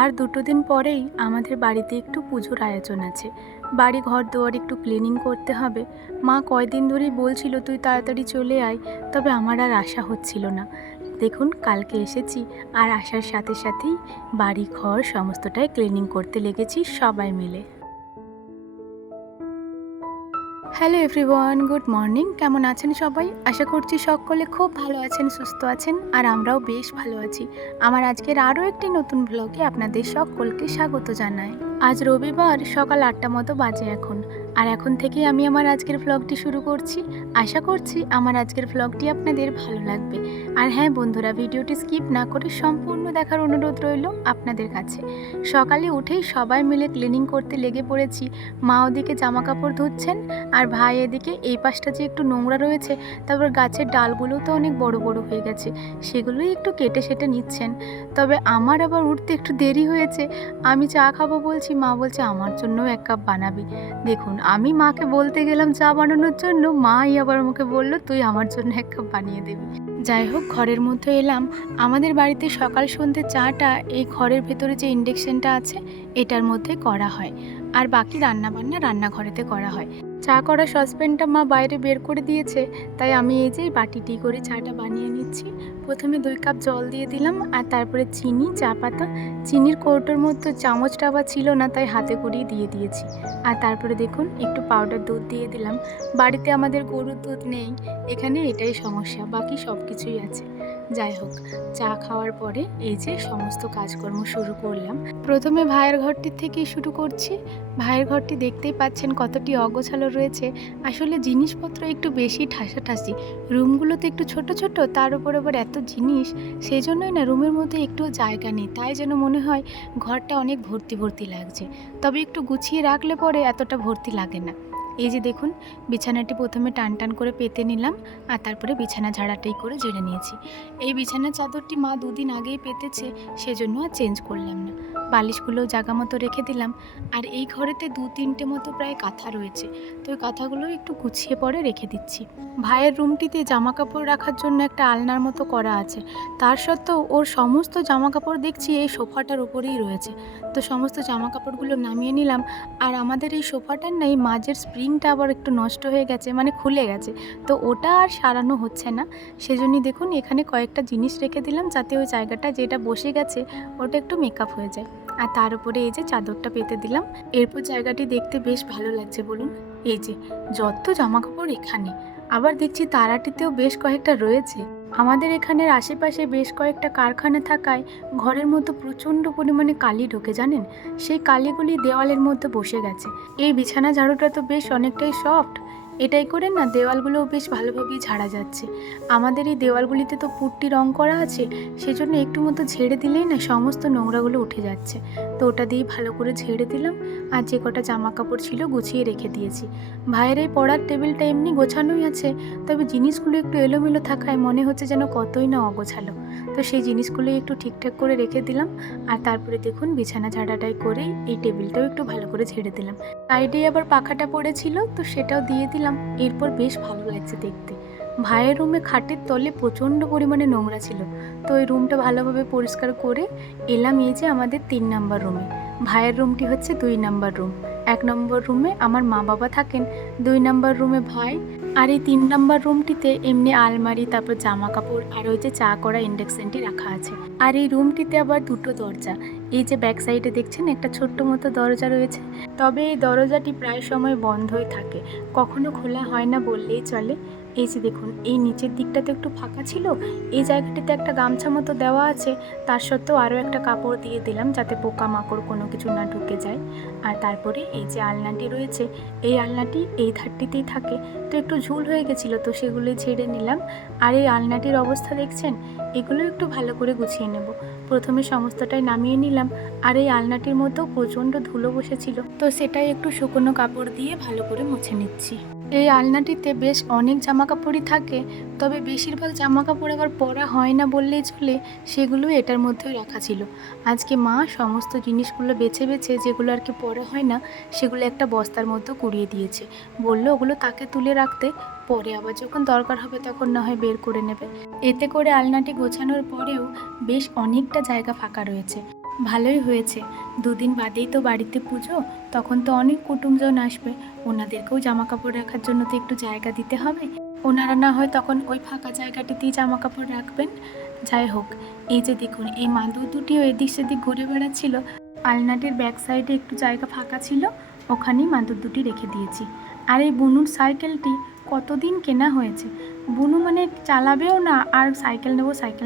আর 2 দিন পরেই আমাদের বাড়িতে একটু পুজোর আয়োজন আছে। বাড়ি ঘর দুয়ার একটু ক্লিনিং করতে হবে। মা কয়দিন ধরেই বলছিল তুই তাড়াতাড়ি চলে আয়, তবে আমার আর আশা হচ্ছিল না। দেখুন কালকে এসেছি, আর আসার সাথে সাথেই বাড়ি ঘর সমস্তটাই ক্লিনিং করতে লেগেছি সবাই মিলে। Hello everyone, good morning. কেমন আছেন সবাই? আশা করছি সকলে খুব ভালো আছেন, সুস্থ আছেন, আর আমরাও বেশ ভালো আছি। আমার আজকের আরও একটি নতুন ব্লগে আপনাদের সকলকে স্বাগত জানাই। আজ রবিবার, সকাল 8টা মতো বাজে এখন। আর এখন থেকেই আমি আমার আজকের ব্লগটি শুরু করছি। আশা করছি আমার আজকের ব্লগটি আপনাদের ভালো লাগবে। আর হ্যাঁ বন্ধুরা, ভিডিওটি স্কিপ না করে সম্পূর্ণ দেখার অনুরোধ রইল আপনাদের কাছে। সকালে উঠেই সবাই মিলে ক্লিনিং করতে লেগে পড়েছি। মা ওদিকে জামা কাপড় ধুচ্ছেন, আর ভাই এদিকে এই পাশটা যে একটু নোংরা রয়েছে, তারপর গাছের ডালগুলো তো অনেক বড় বড় হয়ে গেছে, সেগুলোই একটু কেটে সেটে নিচ্ছেন। তবে আমার আবার উঠতে একটু দেরি হয়েছে। আমি চা খাবো বলছি, মা বলছে আমার জন্যও 1 কাপ বানাবি। দেখুন, আমি মাকে বলতে গেলাম চা বানানোর জন্য, মাই আবার আমাকে বললো তুই আমার জন্য 1 কাপ বানিয়ে দিবি। যাই হোক, ঘরের মধ্যে এলাম। আমাদের বাড়িতে সকাল সন্ধ্যে চাটা এই ঘরের ভেতরে যে ইন্ডাকশানটা আছে এটার মধ্যে করা হয়, আর বাকি রান্নাবান্না রান্নাঘরেতে করা হয়। চা করা সসপ্যানটা মা বাইরে বের করে দিয়েছে, তাই আমি এই যে বাটিটি করে চাটা বানিয়ে নিচ্ছি। প্রথমে 2 কাপ জল দিয়ে দিলাম, আর তারপরে চিনি, চা পাতা। চিনির কৌটোর মধ্যে চামচটা আবার ছিল না, তাই হাতে করেই দিয়ে দিয়েছি। আর তারপরে দেখুন একটু পাউডার দুধ দিয়ে দিলাম। বাড়িতে আমাদের গরুর দুধ নেই, এখানে এটাই সমস্যা, বাকি সব কিছুই আছে। যাই হোক, চা খাওয়ার পরে এই যে সমস্ত কাজকর্ম শুরু করলাম। প্রথমে ভাইয়ের ঘরটি থেকেই শুরু করছি। ভাইয়ের ঘরটি দেখতেই পাচ্ছেন কতটি অগোছালো রয়েছে। আসলে জিনিসপত্র একটু বেশি ঠাসাঠাসি, রুমগুলোতে একটু ছোট ছোট, তার উপর আবার এত জিনিস, সেই জন্যই না রুমের মধ্যে একটুও জায়গা নেই, তাই যেন মনে হয় ঘরটা অনেক ভর্তি ভর্তি লাগছে। তবে একটু গুছিয়ে রাখলে পরে এতটা ভর্তি লাগে না। এই যে দেখুন, বিছানাটি প্রথমে টান টান করে পেতে নিলাম, আর তারপরে বিছানা ঝাড়াটাই করে ঝেড়ে নিয়েছি। এই বিছানার চাদরটি মা 2 দিন আগেই পেতেছে, সেজন্য আর চেঞ্জ করলাম না। বালিশগুলোও জায়গা মতো রেখে দিলাম। আর এই ঘরেতে 2-3টে মতো প্রায় কাঁথা রয়েছে, তো ওই কাঁথাগুলো একটু গুছিয়ে পরে রেখে দিচ্ছি। ভাইয়ের রুমটিতে জামা কাপড় রাখার জন্য একটা আলনার মতো করা আছে, তার সত্ত্বেও ওর সমস্ত জামা কাপড় দেখছি এই সোফাটার উপরেই রয়েছে। তো সমস্ত জামা কাপড়গুলো নামিয়ে নিলাম। আর আমাদের এই সোফাটার না এই মাঝের স্প্রিংটা আবার একটু নষ্ট হয়ে গেছে, মানে খুলে গেছে, তো ওটা আর সারানো হচ্ছে না। সেজন্যই দেখুন এখানে কয়েকটা জিনিস রেখে দিলাম, যাতে ওই জায়গাটা যেটা বসে গেছে ওটা একটু মেকআপ হয়ে যায়। আর তার উপরে এই যে চাদরটা পেতে দিলাম। এরপর জায়গাটি দেখতে বেশ ভালো লাগছে বলুন। এই যে যত জামা কাপড় এখানে, আবার দেখছি তারাটিতেও বেশ কয়েকটা রয়েছে। আমাদের এখানের আশেপাশে বেশ কয়েকটা কারখানা থাকায় ঘরের মধ্যে প্রচণ্ড পরিমাণে কালি ঢোকে জানেন, সেই কালিগুলি দেওয়ালের মধ্যে বসে গেছে। এই বিছানা ঝাড়ুটা তো বেশ অনেকটাই সফট, এটাই করে না দেওয়ালগুলোও বেশ ভালোভাবেই ঝাড়া যাচ্ছে। আমাদের এই দেওয়ালগুলিতে তো পুট্টি রং করা আছে, সেজন্য একটু মতো ঝেড়ে দিলেই না সমস্ত নোংরাগুলো উঠে যাচ্ছে। তো ওটা দিয়েই ভালো করে ঝেড়ে দিলাম। আর যে কটা জামা কাপড় ছিল গুছিয়ে রেখে দিয়েছি। ভাইয়ের এই পড়ার টেবিলটা এমনি গোছানোই আছে, তবে জিনিসগুলো একটু এলোমেলো থাকায় মনে হচ্ছে যেন কতই না অগোছালো। তো সেই জিনিসগুলোই একটু ঠিকঠাক করে রেখে দিলাম। আর তারপরে দেখুন বিছানা ঝাড়াটাই করেই এই টেবিলটাও একটু ভালো করে ঝেড়ে দিলাম। সাইডে আবার পাখাটা পড়েছিল, তো সেটাও দিয়ে দিলাম। এরপর বেশ ভালো লাগছে দেখতে। ভাইয়ের রুমে খাটের তলে প্রচণ্ড পরিমাণে নোংরা ছিল, তো ওই রুমটা ভালোভাবে পরিষ্কার করে এলাম এই যে আমাদের 3 নম্বর রুমে। ভাইয়ের রুমটি হচ্ছে 2 নম্বর রুম। 1 নম্বর রুমে আমার মা বাবা থাকেন, 2 নম্বর রুমে ভাই, আর এই 3 নম্বর রুমটিতে এমনি আলমারি, তারপর জামা কাপড়, আর ওই যে চা করা ইন্ডাকশনটি রাখা আছে। আর এই রুমটিতে আবার 2টো দরজা। এই যে ব্যাক সাইডে দেখছেন একটা ছোট্ট মতো দরজা রয়েছে, তবে এই দরজাটি প্রায় সময় বন্ধই থাকে, কখনো খোলা হয় না বললেই চলে। এই যে দেখুন, এই নিচের দিকটাতে একটু ফাঁকা ছিল, এই জায়গাটিতে একটা গামছা মতো দেওয়া আছে, তার সত্ত্বেও আরও একটা কাপড় দিয়ে দিলাম যাতে পোকামাকড় কোনো কিছু না ঢুকে যায়। আর তারপরে এই যে আলনাটি রয়েছে, এই আলনাটি এই ধারটিতেই থাকে, তো একটু ঝুল হয়ে গেছিলো, তো সেগুলোই ঝেড়ে নিলাম। আর এই আলনাটির অবস্থা দেখছেন, এগুলো একটু ভালো করে গুছিয়ে নেব। প্রথমে সমস্তটাই নামিয়ে নিলাম। আর এই আলনাটির মধ্যেও প্রচণ্ড ধুলো বসেছিল, তো সেটাই একটু শুকনো কাপড় দিয়ে ভালো করে মুছে নিচ্ছি। এই আলনাটিতে বেশ অনেক জামা কাপড়ই থাকে, তবে বেশিরভাগ জামা কাপড় আবার পরা হয় না বললেই চলে, সেগুলো এটার মধ্যেও রাখা ছিল। আজকে মা সমস্ত জিনিসগুলো বেছে বেছে যেগুলো আর কি পরা হয় না, সেগুলো একটা বস্তার মধ্যে কুড়িয়ে দিয়েছে। বললো ওগুলো তাকে তুলে রাখতে, পরে আবার যখন দরকার হবে তখন না হয় বের করে নেবে। এতে করে আলনাটি গোছানোর পরেও বেশ অনেকটা জায়গা ফাঁকা রয়েছে। ভালোই হয়েছে, দুদিন বাদেই তো বাড়িতে পুজো, তখন তো অনেক কুটুমজন আসবে, ওনাদেরকেও জামা কাপড় রাখার জন্য তো একটু জায়গা দিতে হবে। ওনারা না হয় তখন ওই ফাঁকা জায়গাটিতেই জামা কাপড় রাখবেন। যাই হোক, এই যে দেখুন এই মাদুর দুটিও এদিক সেদিক ঘুরে বেড়াচ্ছিল। আলনাটির ব্যাক সাইডে একটু জায়গা ফাঁকা ছিল, ওখানেই মাদুর দুটি রেখে দিয়েছি। আর এই বুনুর সাইকেলটি কতদিন কেনা হয়েছে, বুনু মানে চালাবেও না, আর সাইকেল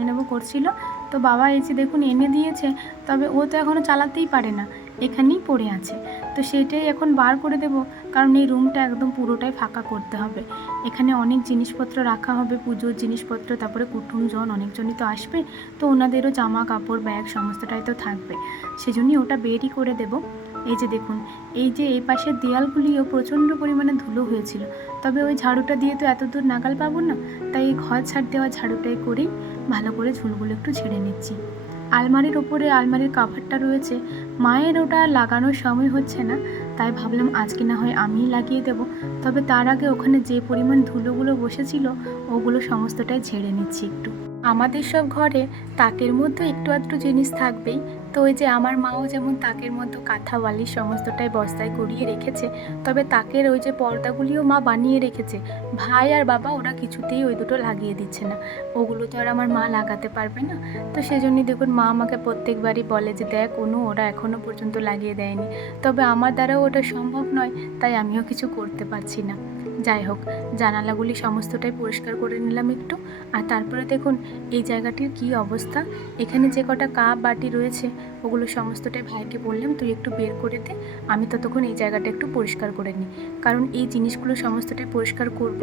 নেবো করছিল। তো বাবা এই যে দেখুন এনে দিয়েছে, তবে ও তো এখনও চালাতেই পারে না, এখানেই পড়ে আছে। তো সেটাই এখন বার করে দেব, কারণ এই রুমটা একদম পুরোটাই ফাঁকা করতে হবে। এখানে অনেক জিনিসপত্র রাখা হবে, পুজোর জিনিসপত্র, তারপরে কুটুমজন অনেকজনই তো আসবে, তো ওনাদেরও জামা কাপড় ব্যাগ সমস্তটাই তো থাকবে, সেজন্যই ওটা বেরই করে দেব। এই যে দেখুন, এই যে এই পাশের দেয়ালগুলিও প্রচণ্ড পরিমাণে ধুলো হয়েছিল, তবে ওই ঝাড়ুটা দিয়ে তো এত দূর নাগাল পাবো না, তাই এই ঘর ছাড় দেওয়া ঝাড়ুটাই করেই ভালো করে ঝুলগুলো একটু ঝেড়ে নিচ্ছি। আলমারির ওপরে আলমারির কাভারটা রয়েছে, মায়ের ওটা লাগানোর সময় হচ্ছে না, তাই ভাবলাম আজকে না হয় আমিই লাগিয়ে দেব। তবে তার আগে ওখানে যে পরিমাণ ধুলোগুলো বসেছিল ওগুলো সমস্তটাই ঝেড়ে নিচ্ছি একটু। আমাদের সব ঘরে তাকের মধ্যে একটু আধটু জিনিস থাকবেই, তো ওই যে আমার মাও যেমন তাকের মধ্যে কাঁথা বালিশ সমস্তটাই বস্তায় গড়িয়ে রেখেছে, তবে তাকের ওই যে পর্দাগুলিও মা বানিয়ে রেখেছে। ভাই আর বাবা ওরা কিছুতেই ওই দুটো লাগিয়ে দিচ্ছে না, ওগুলো তো আর আমার মা লাগাতে পারবে না। তো সেজন্যই দেখুন মা আমাকে প্রত্যেকবারই বলে যে দেখ ওরা এখনও পর্যন্ত লাগিয়ে দেয়নি, তবে আমার দ্বারাও ওটা সম্ভব নয়, তাই আমিও কিছু করতে পারছি না। যাই হোক, জানালাগুলি সমস্তটাই পরিষ্কার করে নিলাম একটু। আর তারপরে দেখুন এই জায়গাটির কী অবস্থা, এখানে যে কটা কাপ বাটি রয়েছে ওগুলো সমস্তটাই ভাইকে বললাম তুই একটু বের করে দে, আমি ততক্ষণ এই জায়গাটা একটু পরিষ্কার করে নিই, কারণ এই জিনিসগুলো সমস্তটাই পরিষ্কার করব,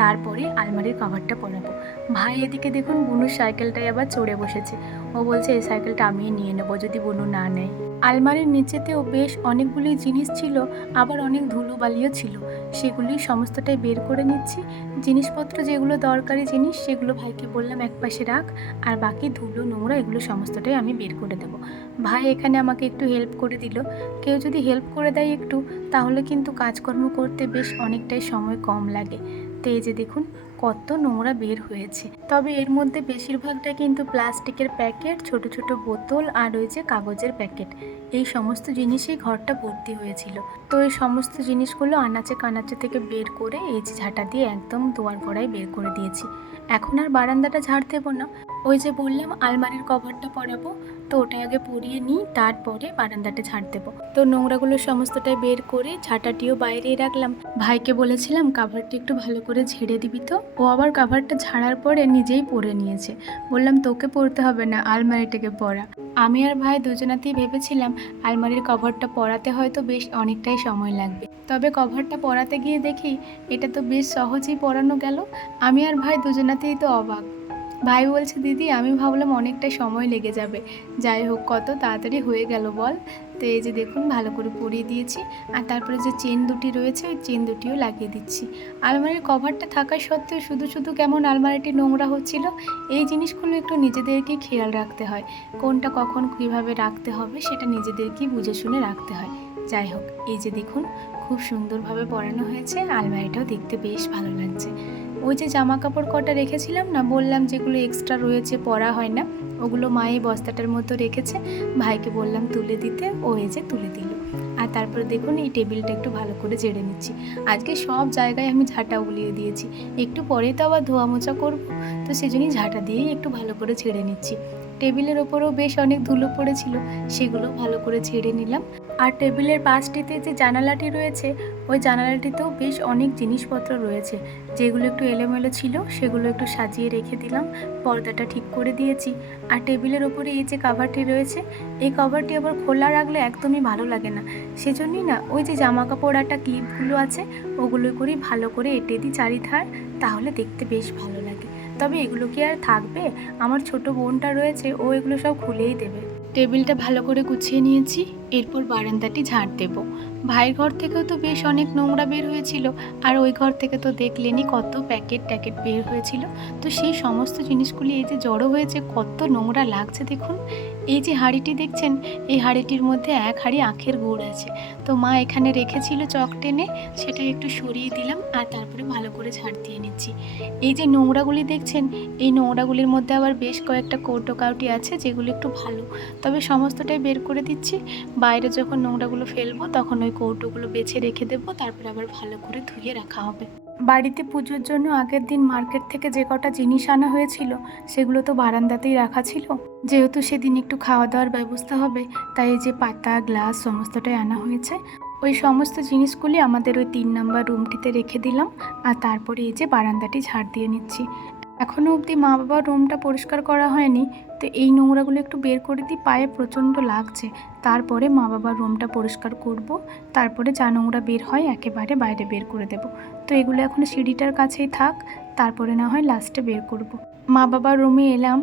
তারপরে আলমারির কভারটা পরাবো। ভাই এদিকে দেখুন বুনুর সাইকেলটাই আবার চড়ে বসেছে, ও বলছে এই সাইকেলটা আমিই নিয়ে নেবো যদি বুনু না নেয়। আলমারির নিচেতেও বেশ অনেকগুলি জিনিস ছিল, আবার অনেক ধুলোবালিও ছিল, সেগুলি সমস্তটাই বের করে নিচ্ছি। জিনিসপত্র যেগুলো দরকারি জিনিস সেগুলো ভাইকে বললাম একপাশে রাখ, আর বাকি ধুলো নোংরা এগুলো সমস্তটাই আমি বের করে দেবো। ভাই এখানে আমাকে একটু হেল্প করে দিল। কেউ যদি হেল্প করে দেয় একটু, তাহলে কিন্তু কাজকর্ম করতে বেশ অনেকটাই সময় কম লাগে। তো এই যে দেখুন কত নোংরা বের হয়েছে, তবে এর মধ্যে বেশিরভাগটা কিন্তু প্লাস্টিকের প্যাকেট, ছোট ছোট বোতল আর ওই যে কাগজের প্যাকেট, এই সমস্ত জিনিসেই ঘরটা ভর্তি হয়েছিল। তো এই সমস্ত জিনিসগুলো আনাচে কানাচে থেকে বের করে এই যে ঝাঁটা দিয়ে একদম দুয়ার গোড়ায় বের করে দিয়েছি। এখন আর বারান্দাটা ঝাড় দেবো না, ওই যে বললাম আলমারির কভারটা পরাবো, তো ওটা আগে পরিয়ে নিই, তারপরে বারান্দাটা ঝাড় দেবো। তো নোংরাগুলো সমস্তটাই বের করে ঝাঁটাটিও বাইরেই রাখলাম। ভাইকে বলেছিলাম কাভারটা একটু ভালো করে ঝেড়ে দিবি, তো ও আবার কাভারটা ঝাড়ার পরে নিজেই পরে নিয়েছে। বললাম তোকে পরতে হবে না, আলমারিটাকে পরা। আমি আর ভাই দুজনাতেই ভেবেছিলাম আলমারির কভারটা পরাতে হয়তো বেশ অনেকটাই সময় লাগবে, তবে কভারটা পরাতে গিয়ে দেখি এটা তো বেশ সহজেই পরানো গেল। আমি আর ভাই দুজনাতেই তো অবাক। ভাই বলছে দিদি আমি ভাবলাম অনেকটা সময় লেগে যাবে, যাই হোক কত তাড়াতাড়ি হয়ে গেল বল। তো এই যে দেখুন ভালো করে পরিয়ে দিয়েছি, আর তারপরে যে চেন দুটি রয়েছে ওই চেন দুটিও লাগিয়ে দিচ্ছি। আলমারির কভারটা থাকা সত্ত্বেও শুধু শুধু কেমন আলমারিটি নোংরা হচ্ছিল, এই জিনিসগুলো একটু নিজেদেরকেই খেয়াল রাখতে হয়, কোনটা কখন কীভাবে রাখতে হবে সেটা নিজেদেরকেই বুঝে শুনে রাখতে হয়। যাই হোক, এই যে দেখুন খুব সুন্দরভাবে পরানো হয়েছে, আলমারিটাও দেখতে বেশ ভালো লাগছে। ওই যে জামা কাপড় কটা রেখেছিলাম না, বললাম যেগুলো এক্সট্রা রয়েছে পরা হয় না, ওগুলো মায়ে বস্তাটার মতো রেখেছে, ভাইকে বললাম তুলে দিতে, ও এই যে তুলে দিল। আর তারপরে দেখুন এই টেবিলটা একটু ভালো করে ঝেড়ে নিচ্ছি। আজকে সব জায়গায় আমি ঝাঁটা উলিয়ে দিয়েছি, একটু পরে তো আবার ধোয়া মোছা করবো, তো সেজন্যই ঝাঁটা দিয়েই একটু ভালো করে ঝেড়ে নিচ্ছি। টেবিলের ওপরেও বেশ অনেক ধুলো পড়েছিল, সেগুলো ভালো করে ঝেড়ে নিলাম। আর টেবিলের পাশটিতে যে জানালাটি রয়েছে ওই জানালাটিতেও বেশ অনেক জিনিসপত্র রয়েছে, যেগুলো একটু এলোমেলো ছিল সেগুলো একটু সাজিয়ে রেখে দিলাম, পর্দাটা ঠিক করে দিয়েছি। আর টেবিলের ওপরে এই যে কভারটি রয়েছে, এই কভারটি আবার খোলা রাখলে একদমই ভালো লাগে না, সেজন্যই না ওই যে জামা কাপড় একটা ক্লিপগুলো আছে ওগুলো করেই ভালো করে এঁটে দিই চারিধার, তাহলে দেখতে বেশ ভালো লাগে। তবে এগুলো কি আর থাকবে, আমার ছোট বোনটা রয়েছে ও এগুলো সব খুলেই দেবে। টেবিলটা ভালো করে গুছিয়ে নিয়েছি, এরপর বারান্দাটি ঝাড় দেব। ভাইয়ের ঘর থেকেও তো বেশ অনেক নোংরা বের হয়েছিল, আর ওই ঘর থেকে তো দেখলেনই কত প্যাকেট ট্যাকেট বের হয়েছিল, তো সেই সমস্ত জিনিসগুলি এই যে জড়ো হয়েছে, কত নোংরা লাগছে দেখুন। এই যে হাঁড়িটি দেখছেন, এই হাঁড়িটির মধ্যে এক হাঁড়ি আখের গুড় আছে। তো মা এখানে রেখেছিল চক টেনে, সেটা একটু সরিয়ে দিলাম আর তারপরে ভালো করে ঝাড় দিয়ে নিচ্ছি। এই যে নোংরাগুলি দেখছেন, এই নোংরাগুলির মধ্যে আবার বেশ কয়েকটা কৌটো কাউটি আছে যেগুলো একটু ভালো, তবে সমস্তটাই বের করে দিচ্ছি। বাইরে যখন নোংরাগুলো ফেলবো তখন ওই কৌটোগুলো বেছে রেখে দেবো, তারপরে আবার ভালো করে ধুয়ে রাখা হবে। বাড়িতে পুজোর জন্য আগের দিন মার্কেট থেকে যে কটা জিনিস আনা হয়েছিল সেগুলো তো বারান্দাতেই রাখা ছিল। যেহেতু সেদিন একটু খাওয়া দাওয়ার ব্যবস্থা হবে, তাই এই যে পাতা গ্লাস সমস্তটাই আনা হয়েছে। ওই সমস্ত জিনিসগুলি আমাদের ওই 3 নম্বর রুমটিতে রেখে দিলাম আর তারপরে এই যে বারান্দাটি ঝাড় দিয়ে নিচ্ছি। এখনও অবধি মা বাবার রুমটা পরিষ্কার করা হয়নি, তো এই নোংরাগুলো একটু বের করে দিই, পায়ে প্রচণ্ড লাগছে। তারপরে মা বাবার রুমটা পরিষ্কার করব, তারপরে যা নোংরা বের হয় একেবারে বাইরে বের করে দেব। তো এগুলো এখন সিঁড়িটার কাছেই থাক, তারপরে না হয় লাস্টে বের করব। মা বাবার রুমে এলাম,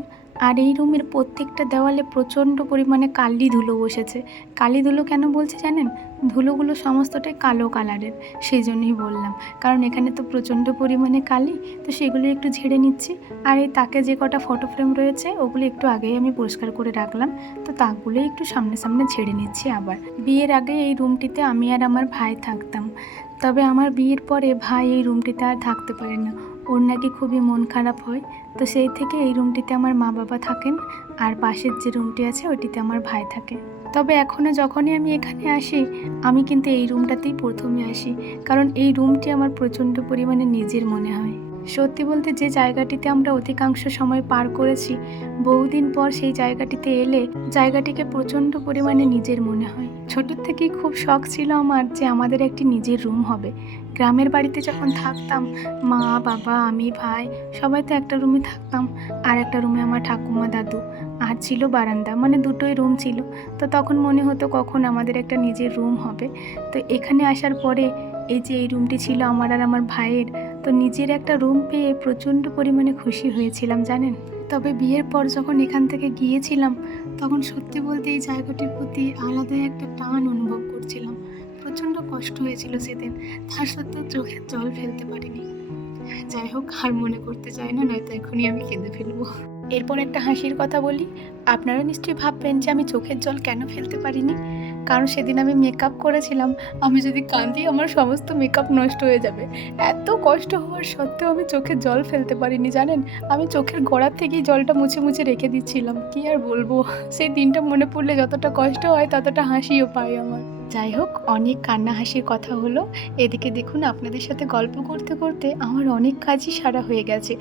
আর এই রুমের প্রত্যেকটা দেওয়ালে প্রচণ্ড পরিমাণে কালি ধুলো বসেছে। কালি ধুলো কেন বলছি জানেন? ধুলোগুলো সমস্তটাই কালো কালারের, সেই জন্যই বললাম, কারণ এখানে তো প্রচণ্ড পরিমাণে কালি, তো সেগুলো একটু ঝেড়ে নিচ্ছি। আর এই তাকে যে কটা ফটো ফ্রেম রয়েছে ওগুলো একটু আগেই আমি পরিষ্কার করে রাখলাম, তো তাকগুলোই একটু সামনে সামনে ঝেড়ে নিচ্ছি। আবার বিয়ের আগে এই রুমটিতে আমি আর আমার ভাই থাকতাম, তবে আমার বিয়ের পরে ভাই এই রুমটিতে আর থাকতে পারে না, ওর নাকি খুবই মন খারাপ হয়। তো সেই থেকে এই রুমটিতে আমার মা বাবা থাকেন, আর পাশের যে রুমটি আছে ওইটিতে আমার ভাই থাকে। তবে এখনও যখনই আমি এখানে আসি, আমি কিন্তু এই রুমটাতেই প্রথমে আসি, কারণ এই রুমটি আমার প্রচণ্ড পরিমাণে নিজের মনে হয়। সত্যি বলতে যে জায়গাটিতে আমরা অধিকাংশ সময় পার করেছি, বহুদিন পর সেই জায়গাটিতে এলে জায়গাটিকে প্রচণ্ড পরিমাণে নিজের মনে হয়। ছোটোর থেকেই খুব শখ ছিল আমার যে আমাদের একটি নিজের রুম হবে। গ্রামের বাড়িতে যখন থাকতাম, মা বাবা আমি ভাই সবাই তো একটা রুমে থাকতাম, আর একটা রুমে আমার ঠাকুমা দাদু, আর ছিল বারান্দা, মানে দুটোই রুম ছিল। তো তখন মনে হতো কখন আমাদের একটা নিজের রুম হবে। তো এখানে আসার পরে এই যে এই রুমটি ছিল আমার আর আমার ভাইয়ের, তো নিজের একটা রুম পেয়ে প্রচণ্ড পরিমাণে খুশি হয়েছিলাম জানেন। তবে বিয়ের পর যখন এখান থেকে গিয়েছিলাম, তখন সত্যি বলতে এই জায়গাটির প্রতি আলাদাই একটা টান অনুভব করছিলাম। প্রচণ্ড কষ্ট হয়েছিল সেদিন, তার সত্ত্বেও চোখের জল ফেলতে পারিনি। যাই হোক, আর মনে করতে চাই না, নয়তো এখনই আমি কেঁদে ফেলবো। এরপর একটা হাসির কথা বলি। আপনারা নিশ্চয়ই ভাববেন যে আমি চোখের জল কেন ফেলতে পারিনি, কারণ সেদিন আমি মেকআপ করেছিলাম। আমি যদি কাঁদি আমার সমস্ত মেকআপ নষ্ট হয়ে যাবে। এত কষ্ট হওয়ার সত্ত্বেও আমি চোখের জল ফেলতে পারিনি জানেন। আমি চোখের গোড়ার থেকেই জলটা মুছে মুছে রেখে দিচ্ছিলাম। কি আর বলবো, সেই দিনটা মনে পড়লে যতটা কষ্ট হয় ততটা হাসিও পাই আমার। যাই হোক, অনেক কান্না হাসির কথা হলো। এদিকে দেখুন, আপনাদের সাথে গল্প করতে করতে আমার অনেক কাজই সারা হয়ে গেছে।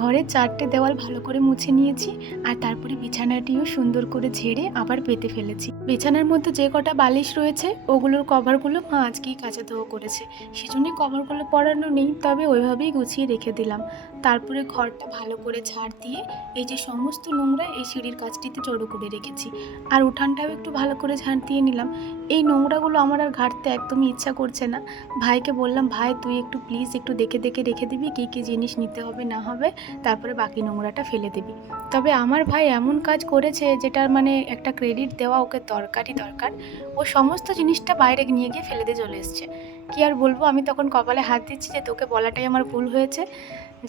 ঘরের 4টে দেওয়াল ভালো করে মুছে নিয়েছি, আর তারপরে বিছানাটিও সুন্দর করে ঝেড়ে আবার পেতে ফেলেছি। বিছানার মধ্যে যে কটা বালিশ রয়েছে ওগুলোর কভারগুলো মা আজকেই কাচা ধোয়া করেছে, সেজন্যই কভারগুলো পরানো নেই, তবে ওইভাবেই গুছিয়ে রেখে দিলাম। তারপরে ঘরটা ভালো করে ঝাড় দিয়ে এই যে সমস্ত নোংরা এই সিঁড়ির কাছটিতে জড়ো করে রেখেছি, আর উঠানটাও একটু ভালো করে ঝাড় দিয়ে নিলাম। এই নোংরাগুলো আমার আর ঘাঁটতে একদমই ইচ্ছা করছে না। ভাইকে বললাম, ভাই তুই একটু প্লিজ একটু দেখে দেখে রেখে দিবি কী কী জিনিস নিতে হবে না হবে, তারপরে বাকি নোংরাটা ফেলে দিবি। তবে আমার ভাই এমন কাজ করেছে যেটার মানে একটা ক্রেডিট দেওয়া ওকে দরকার। ও সমস্ত জিনিসটা বাইরে নিয়ে গিয়ে ফেলে দিয়ে চলে এসছে। কি আর বলবো, আমি তখন কপালে হাত দিচ্ছি যে তোকে বলাটাই আমার ভুল হয়েছে।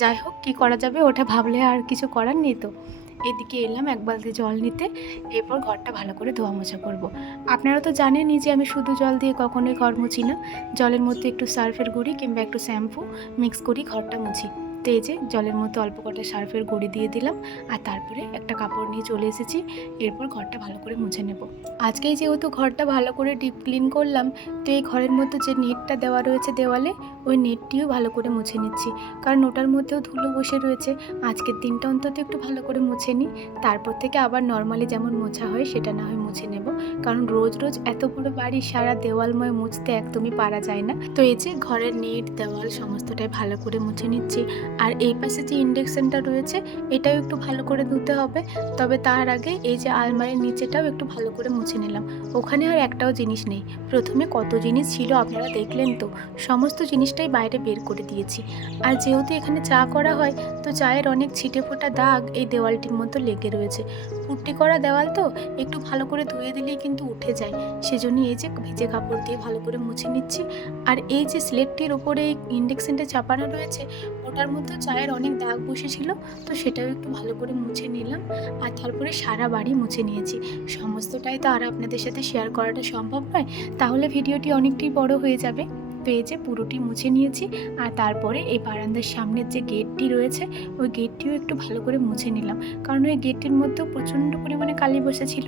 যাই হোক, কী করা যাবে, ওটা ভাবলে আর কিছু করার নেই। তো এদিকে এলাম এক বালতি জল নিতে, এরপর ঘরটা ভালো করে ধোয়া মোছা করব। আপনারা তো জানেনই যে আমি শুধু জল দিয়ে কখনোই ঘর মুছি না, জলের মধ্যে একটু সার্ফের গুঁড়ি কিংবা একটু শ্যাম্পু মিক্স করি ঘরটা মুছি। তো এই যে জলের মধ্যে অল্প কটা সার্ফের গুঁড়ি দিয়ে দিলাম, আর তারপরে একটা কাপড় নিয়ে চলে এসেছি। এরপর ঘরটা ভালো করে মুছে নেব। আজকেই যেহেতু ঘরটা ভালো করে ডিপ ক্লিন করলাম, তো এই ঘরের মধ্যে যে নেটটা দেওয়া রয়েছে দেওয়ালে, ওই নেটটিও ভালো করে মুছে নিচ্ছি, কারণ ওটার মধ্যেও ধুলো বসে রয়েছে। আজকের দিনটা অন্তত একটু ভালো করে মুছে নিই, তারপর থেকে আবার নর্মালি যেমন মোছা হয় সেটা না হয় মুছে নেব, কারণ রোজ রোজ এত বড় বাড়ি সারা দেওয়ালময় মুছতে একদমই পারা যায় না। তো এই যে ঘরের নেট দেওয়াল সমস্তটাই ভালো করে মুছে নিচ্ছি। আর এই পাশে যে ইন্ডাকশানটা রয়েছে এটাও একটু ভালো করে ধুতে হবে, তবে তার আগে এই যে আলমারির নিচেটাও একটু ভালো করে মুছে নিলাম। ওখানে আর একটাও জিনিস নেই, প্রথমে কত জিনিস ছিল আপনারা দেখলেন তো, সমস্ত জিনিসটাই বাইরে বের করে দিয়েছি। আর যেহেতু এখানে চা করা হয়, তো চায়ের অনেক ছিটে ফোটা দাগ এই দেওয়ালটির মতো লেগে রয়েছে। পুট্টি করা দেওয়াল তো, একটু ভালো করে ধুয়ে দিলেই কিন্তু উঠে যায়, সেজন্য এই যে ভিজে কাপড় দিয়ে ভালো করে মুছে নিচ্ছি। আর এই যে স্লেটটির উপরে এই ইন্ডাকশানটা চাপানো রয়েছে, ওটার মধ্যে চায়ের অনেক দাগ বসেছিল, তো সেটাও একটু ভালো করে মুছে নিলাম। আর তারপরে সারা বাড়ি মুছে নিয়েছি। সমস্তটাই তো আর আপনাদের সাথে শেয়ার করাটা সম্ভব নয়, তাহলে ভিডিওটি অনেকটাই বড় হয়ে যাবে। তো এই যে পুরোটি মুছে নিয়েছি। আর তারপরে এই বারান্দার সামনের যে গেটটি রয়েছে, ওই গেটটিও একটু ভালো করে মুছে নিলাম, কারণ ওই গেটটির মধ্যেও প্রচণ্ড পরিমাণে কালি বসেছিল।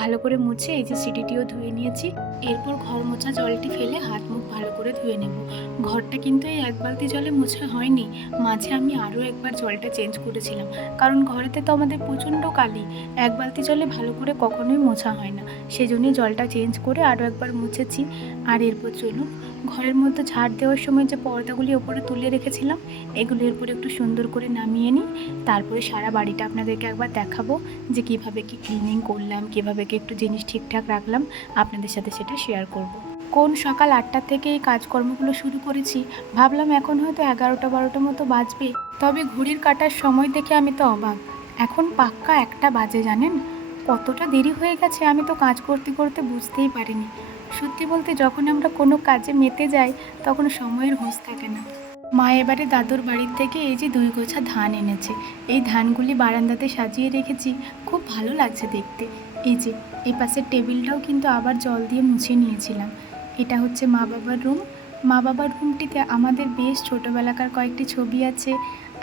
ভালো করে মুছে এই যে সিঁড়িটিও ধুয়ে নিয়েছি। এরপর ঘর মোছা জলটি ফেলে হাত মুখ ভালো করে ধুয়ে নেব। ঘরটা কিন্তু এই এক বালতি জলে মোছা হয়নি, মাঝে আমি আরও একবার জলটা চেঞ্জ করেছিলাম, কারণ ঘরেতে তো আমাদের প্রচণ্ড কালি, এক বালতি জলে ভালো করে কখনোই মোছা হয় না। সেজন্যই জলটা চেঞ্জ করে আরও একবার মুছেছি। আর এরপর চলুন, ঘরের মধ্যে ঝাড় দেওয়ার সময় যে পর্দাগুলি ওপরে তুলে রেখেছিলাম, এগুলো এরপর একটু সুন্দর করে নামিয়ে নিই। তারপরে সারা বাড়িটা আপনাদেরকে একবার দেখাবো যে কিভাবে কি ক্লিনিং করলাম, কিভাবে কি একটু জিনিস ঠিকঠাক রাখলাম, আপনাদের সাথে সেটা শেয়ার করব। কোন সকাল 8টা থেকে এই কাজকর্মগুলো শুরু করেছি, ভাবলাম এখন হয়তো 11টা 12টা মতো বাজবে, তবে ঘড়ির কাটার সময় দেখে আমি তো অবাক, এখন পাক্কা 1টা বাজে। জানেন কতটা দেরি হয়ে গেছে, আমি তো কাজ করতে করতে বুঝতেই পারিনি। সত্যি বলতে যখন আমরা কোনো কাজে মেতে যাই তখন সময়ের হোঁশ থাকে না। মা এবারে দাদুর বাড়ির থেকে এই যে 2 গোছা ধান এনেছে, এই ধানগুলি বারান্দাতে সাজিয়ে রেখেছি, খুব ভালো লাগছে দেখতে। এই যে এই পাশের টেবিলটাও কিন্তু আবার জল দিয়ে মুছে নিয়েছিলাম। এটা হচ্ছে মা বাবার রুম। মা বাবার রুমটিতে আমাদের বেশ ছোটোবেলাকার কয়েকটি ছবি আছে,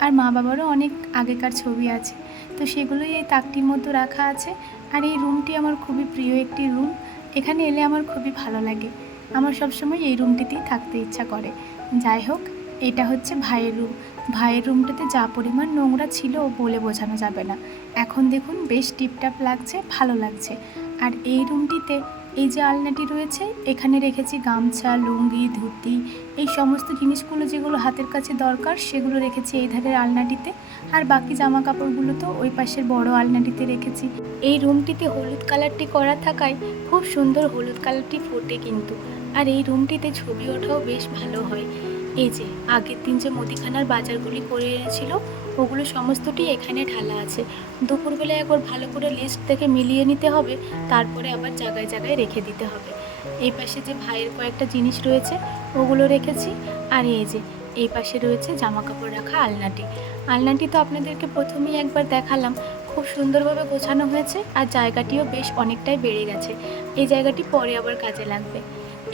আর মা বাবারও অনেক আগেকার ছবি আছে, তো সেগুলোই এই তাকটির মধ্যে রাখা আছে। আর এই রুমটি আমার খুবই প্রিয় একটি রুম, এখানে এলে আমার খুবই ভালো লাগে, আমার সবসময় এই রুমটিতেই থাকতে ইচ্ছা করে। যাই হোক, এটা হচ্ছে ভাইয়ের রুম। ভাইয়ের রুমটাতে যা পরিমাণ নোংরা ছিল বলে বোঝানো যাবে না। এখন দেখুন বেশ টিপটাপ লাগছে, ভালো লাগছে। আর এই রুমটিতে এই যে আলনাটি রয়েছে, এখানে রেখেছি গামছা, লুঙ্গি, ধুতি, এই সমস্ত জিনিসগুলো যেগুলো হাতের কাছে দরকার সেগুলো রেখেছি এই ধারের আলনাটিতে। আর বাকি জামা কাপড়গুলো তো ওই পাশের বড় আলনাটিতে রেখেছি। এই রুমটিতে হলুদ কালারটি করা থাকায় খুব সুন্দর হলুদ কালারটি ফোটে কিন্তু। আর এই রুমটিতে ছবি ওঠাও বেশ ভালো হয়। এই যে আগের দিন যে মুদিখানার বাজারগুলি করে এনেছিল, ওগুলো সমস্তটি এখানে ঢালা আছে। দুপুরবেলা একবার ভালো করে লিস্ট থেকে মিলিয়ে নিতে হবে, তারপরে আবার জায়গায় জায়গায় রেখে দিতে হবে। এই পাশে যে ভাইয়ের কয়েকটা জিনিস রয়েছে ওগুলো রেখেছি। আর এই যে এই পাশে রয়েছে জামা কাপড় রাখা আলনাটি। আলনাটি তো আপনাদেরকে প্রথমেই একবার দেখালাম, খুব সুন্দরভাবে গোছানো হয়েছে, আর জায়গাটিও বেশ অনেকটাই বেড়ে গেছে। এই জায়গাটি পরে আবার কাজে লাগবে।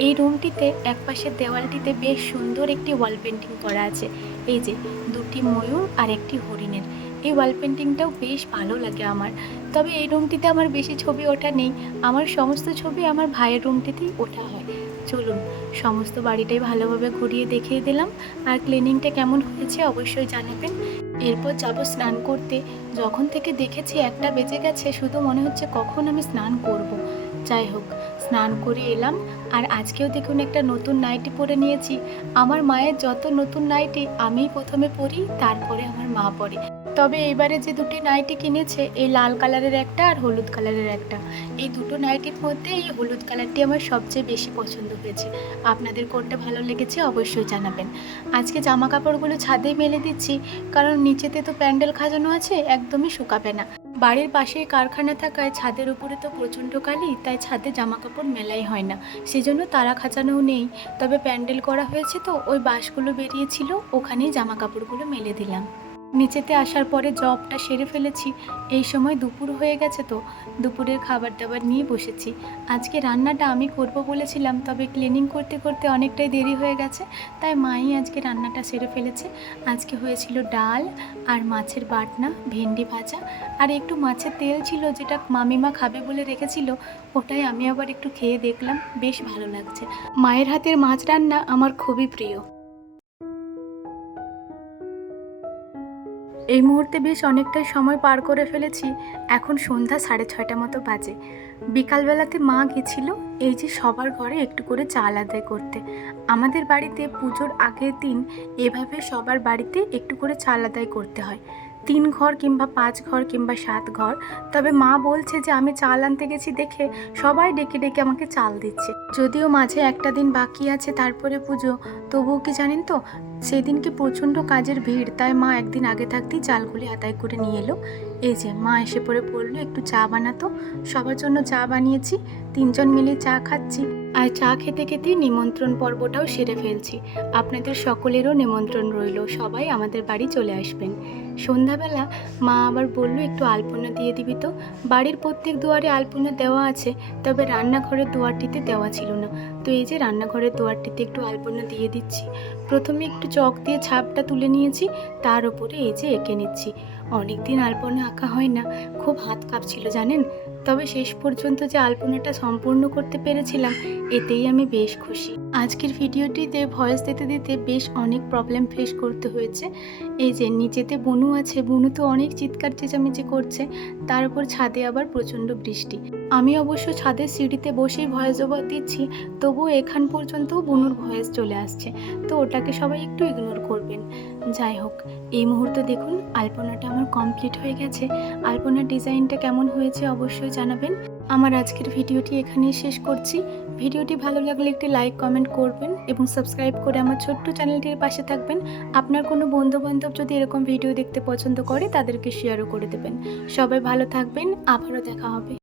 এই রুমটিতে একপাশের দেওয়ালটিতে বেশ সুন্দর একটি ওয়াল পেন্টিং করা আছে, এই যে 2টি ময়ূর আর একটি হরিণের। এই ওয়াল পেন্টিংটাও বেশ ভালো লাগে আমার। তবে এই রুমটিতে আমার বেশি ছবি ওঠা নেই, আমার সমস্ত ছবি আমার ভাইয়ের রুমটিতেই ওঠা হয়। চলুন সমস্ত বাড়িটাই ভালোভাবে ঘুরিয়ে দেখিয়ে দিলাম, আর ক্লিনিংটা কেমন হয়েছে অবশ্যই জানাবেন। এরপর যাব স্নান করতে। যখন থেকে দেখেছি 1টা বেজে গেছে, শুধু মনে হচ্ছে কখন আমি স্নান করব। যাই হোক, স্নান করে এলাম। আর আজকেও দেখুন একটা নতুন নাইটি পরে নিয়েছি। আমার মায়ের যত নতুন নাইটি আমিই প্রথমে পরি, তারপরে আমার মা পরে। তবে এবারে যে 2টি নাইটি কিনেছে, এই লাল কালারের একটা আর হলুদ কালারের একটা, এই 2টো নাইটির মধ্যে এই হলুদ কালারটি আমার সবচেয়ে বেশি পছন্দ হয়েছে। আপনাদের কোনটা ভালো লেগেছে অবশ্যই জানাবেন। আজকে জামা কাপড়গুলো ছাদেই মেলে দিচ্ছি, কারণ নিচেতে তো প্যান্ডেল খাজানো আছে, একদমই শুকাবে না। বাড়ির পাশেই কারখানা থাকায় ছাদের উপরে তো প্রচণ্ড কালি, তাই ছাদে জামা কাপড় মেলাই হয় না, সেজন্য তারা খাঁচানোও নেই। তবে প্যান্ডেল করা হয়েছে তো ওই বাঁশগুলো বেরিয়েছিল, ওখানেই জামা কাপড়গুলো মেলে দিলাম। নিচেতে আসার পরে জবটা সেরে ফেলেছি। এই সময় দুপুর হয়ে গেছে, তো দুপুরের খাবার দাবার নিয়ে বসেছি। আজকে রান্নাটা আমি করব বলেছিলাম, তবে ক্লিনিং করতে করতে অনেকটাই দেরি হয়ে গেছে, তাই মাই আজকে রান্নাটা সেরে ফেলেছে। আজকে হয়েছিল ডাল আর মাছের বাটনা, ভেন্ডি ভাজা, আর একটু মাছের তেল ছিল যেটা মামিমা খাবে বলে রেখেছিল, ওটাই আমি আবার একটু খেয়ে দেখলাম, বেশ ভালো লাগছে। মায়ের হাতের মাছ রান্না আমার খুবই প্রিয়। এই মুহূর্তে বেশ অনেকটাই সময় পার করে ফেলেছি, এখন সন্ধ্যা 6:30 মতো বাজে। বিকালবেলাতে মা গেছিল এই যে সবার ঘরে একটু করে চাল আদায় করতে। আমাদের বাড়িতে পুজোর আগের দিন এভাবে সবার বাড়িতে একটু করে চাল আদায় করতে হয়, 3 ঘর কিংবা 5 ঘর কিংবা 7 ঘর। তবে মা বলছে যে আমি চাল আনতে গেছি দেখে সবাই ডেকে ডেকে আমাকে চাল দিচ্ছে। যদিও মাঝে একটা দিন বাকি আছে তারপরে পুজো, তবুও কি জানেন তো সেদিনকে প্রচণ্ড কাজের ভিড়, তাই মা একদিন আগে থাকতেই চালগুলি আদায় করে নিয়ে এলো। এই যে মা এসে পড়ে বললো একটু চা বানাতো। সবার জন্য চা বানিয়েছি, 3 জন মিলে চা খাচ্ছি। আর চা খেতে খেতেই নিমন্ত্রণ পর্বটাও সেরে ফেলছি। আপনাদের সকলেরও নিমন্ত্রণ রইল, সবাই আমাদের বাড়ি চলে আসবেন। সন্ধ্যাবেলা মা আবার বললো একটু আলপনা দিয়ে দিবি তো। বাড়ির প্রত্যেক দুয়ারে আলপনা দেওয়া আছে, তবে রান্নাঘরের দুয়ারটিতে দেওয়া ছিল না। তো এই যে রান্নাঘরের দুয়ারটিতে একটু আলপনা দিয়ে দিচ্ছি। প্রথমে একটু চক দিয়ে ছাপটা তুলে নিয়েছি, তার উপরে এই যে এঁকে নিচ্ছি। অনেক দিন আলপনা আঁকা হয় না, খুব হাত কাঁপছিল জানেন। তবে শেষ পর্যন্ত যে আলপনাটা সম্পূর্ণ করতে পেরেছিলাম, এতেই আমি বেশ খুশি। আজকের ভিডিওটিতে ভয়েস দিতে দিতে বেশ অনেক প্রবলেম ফেস করতে হয়েছে। এই যে নিচেতে বনু আছে, বনু তো অনেক চিৎকার চেঁচামেচি করছে, তার উপর ছাদে আবার প্রচণ্ড বৃষ্টি। আমি অবশ্য ছাদের সিঁড়িতে বসেই ভয়েস ওভার দিচ্ছি, তবুও এখান পর্যন্ত বনুর ভয়েস চলে আসছে, তো ওটাকে সবাই একটু ইগনোর করবেন। যাই হোক, এই মুহূর্তে দেখুন আলপনাটা আমার কমপ্লিট হয়ে গেছে। আলপনার ডিজাইনটা কেমন হয়েছে অবশ্যই জানাবেন। আমার আজকের ভিডিওটি এখানেই শেষ করছি। ভিডিওটি ভালো লাগলে একটি লাইক কমেন্ট করবেন এবং সাবস্ক্রাইব করে আমার ছোট্ট চ্যানেলটির পাশে থাকবেন। আপনার কোনো বন্ধুবান্ধব যদি এরকম ভিডিও দেখতে পছন্দ করে তাদেরকে শেয়ারও করে দেবেন। সবাই ভালো থাকবেন, আবারও দেখা হবে।